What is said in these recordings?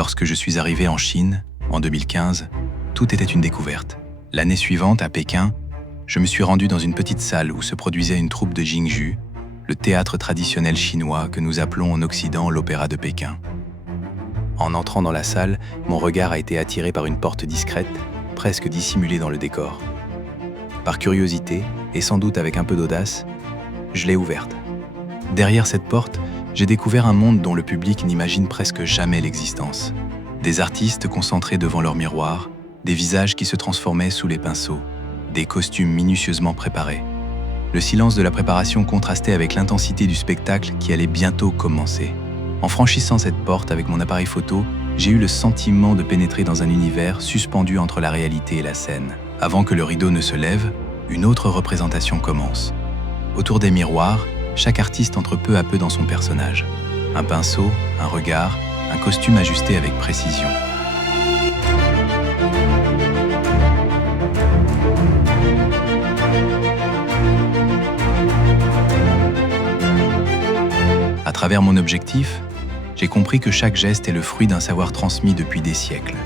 Lorsque je suis arrivé en Chine, en 2015, tout était une découverte. L'année suivante, à Pékin, je me suis rendu dans une petite salle où se produisait une troupe de Jingju, le théâtre traditionnel chinois que nous appelons en Occident l'Opéra de Pékin. En entrant dans la salle, mon regard a été attiré par une porte discrète, presque dissimulée dans le décor. Par curiosité, et sans doute avec un peu d'audace, je l'ai ouverte. Derrière cette porte, j'ai découvert un monde dont le public n'imagine presque jamais l'existence. Des artistes concentrés devant leur miroir, des visages qui se transformaient sous les pinceaux, des costumes minutieusement préparés. Le silence de la préparation contrastait avec l'intensité du spectacle qui allait bientôt commencer. En franchissant cette porte avec mon appareil photo, j'ai eu le sentiment de pénétrer dans un univers suspendu entre la réalité et la scène. Avant que le rideau ne se lève, une autre représentation commence. Autour des miroirs, chaque artiste entre peu à peu dans son personnage. Un pinceau, un regard, un costume ajusté avec précision. À travers mon objectif, j'ai compris que chaque geste est le fruit d'un savoir transmis depuis des siècles.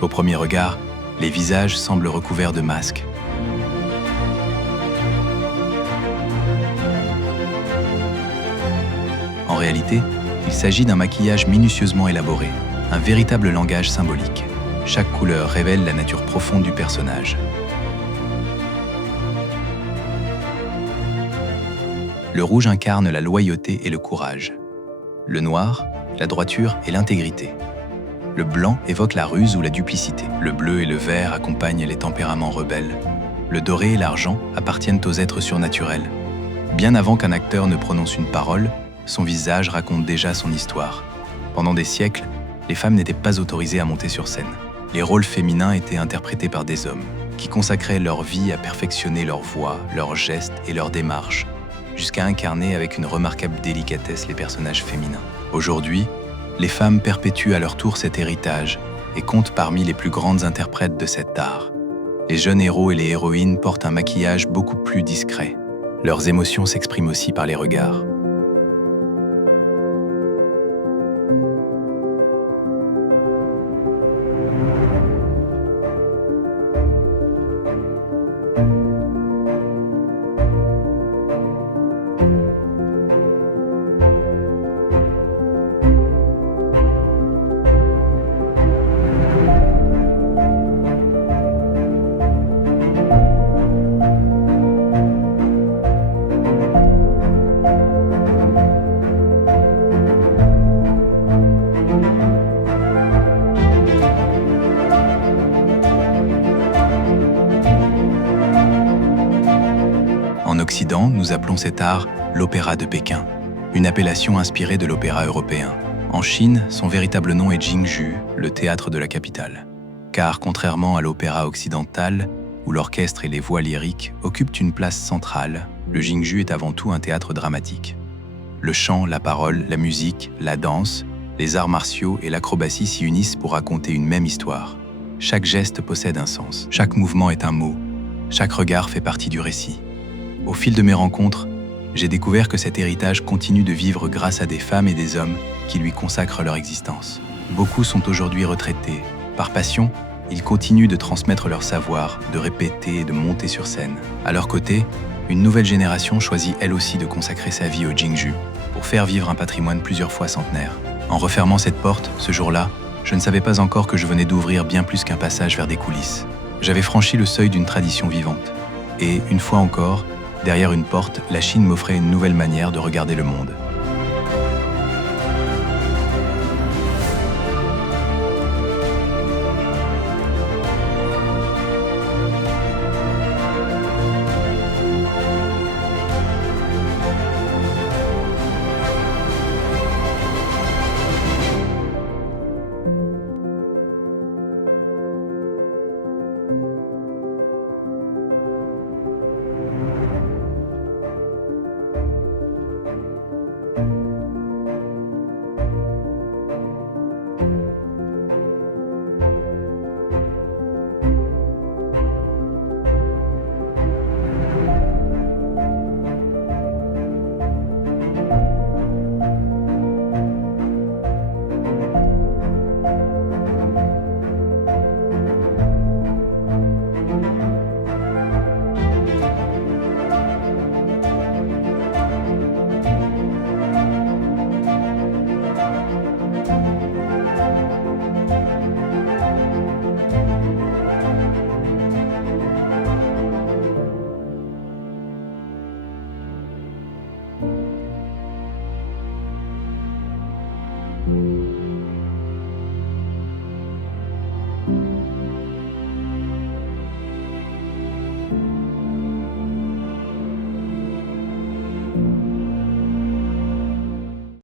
Au premier regard, les visages semblent recouverts de masques. En réalité, il s'agit d'un maquillage minutieusement élaboré, un véritable langage symbolique. Chaque couleur révèle la nature profonde du personnage. Le rouge incarne la loyauté et le courage. Le noir, la droiture et l'intégrité. Le blanc évoque la ruse ou la duplicité. Le bleu et le vert accompagnent les tempéraments rebelles. Le doré et l'argent appartiennent aux êtres surnaturels. Bien avant qu'un acteur ne prononce une parole, son visage raconte déjà son histoire. Pendant des siècles, les femmes n'étaient pas autorisées à monter sur scène. Les rôles féminins étaient interprétés par des hommes, qui consacraient leur vie à perfectionner leur voix, leurs gestes et leurs démarches, jusqu'à incarner avec une remarquable délicatesse les personnages féminins. Aujourd'hui, les femmes perpétuent à leur tour cet héritage et comptent parmi les plus grandes interprètes de cet art. Les jeunes héros et les héroïnes portent un maquillage beaucoup plus discret. Leurs émotions s'expriment aussi par les regards. En Occident, nous appelons cet art l'Opéra de Pékin, une appellation inspirée de l'opéra européen. En Chine, son véritable nom est Jingju, le théâtre de la capitale. Car contrairement à l'opéra occidental, où l'orchestre et les voix lyriques occupent une place centrale, le Jingju est avant tout un théâtre dramatique. Le chant, la parole, la musique, la danse, les arts martiaux et l'acrobatie s'y unissent pour raconter une même histoire. Chaque geste possède un sens, chaque mouvement est un mot, chaque regard fait partie du récit. Au fil de mes rencontres, j'ai découvert que cet héritage continue de vivre grâce à des femmes et des hommes qui lui consacrent leur existence. Beaucoup sont aujourd'hui retraités. Par passion, ils continuent de transmettre leur savoir, de répéter et de monter sur scène. À leur côté, une nouvelle génération choisit elle aussi de consacrer sa vie au Jingju pour faire vivre un patrimoine plusieurs fois centenaire. En refermant cette porte, ce jour-là, je ne savais pas encore que je venais d'ouvrir bien plus qu'un passage vers des coulisses. J'avais franchi le seuil d'une tradition vivante. Et, une fois encore, derrière une porte, la Chine m'offrait une nouvelle manière de regarder le monde.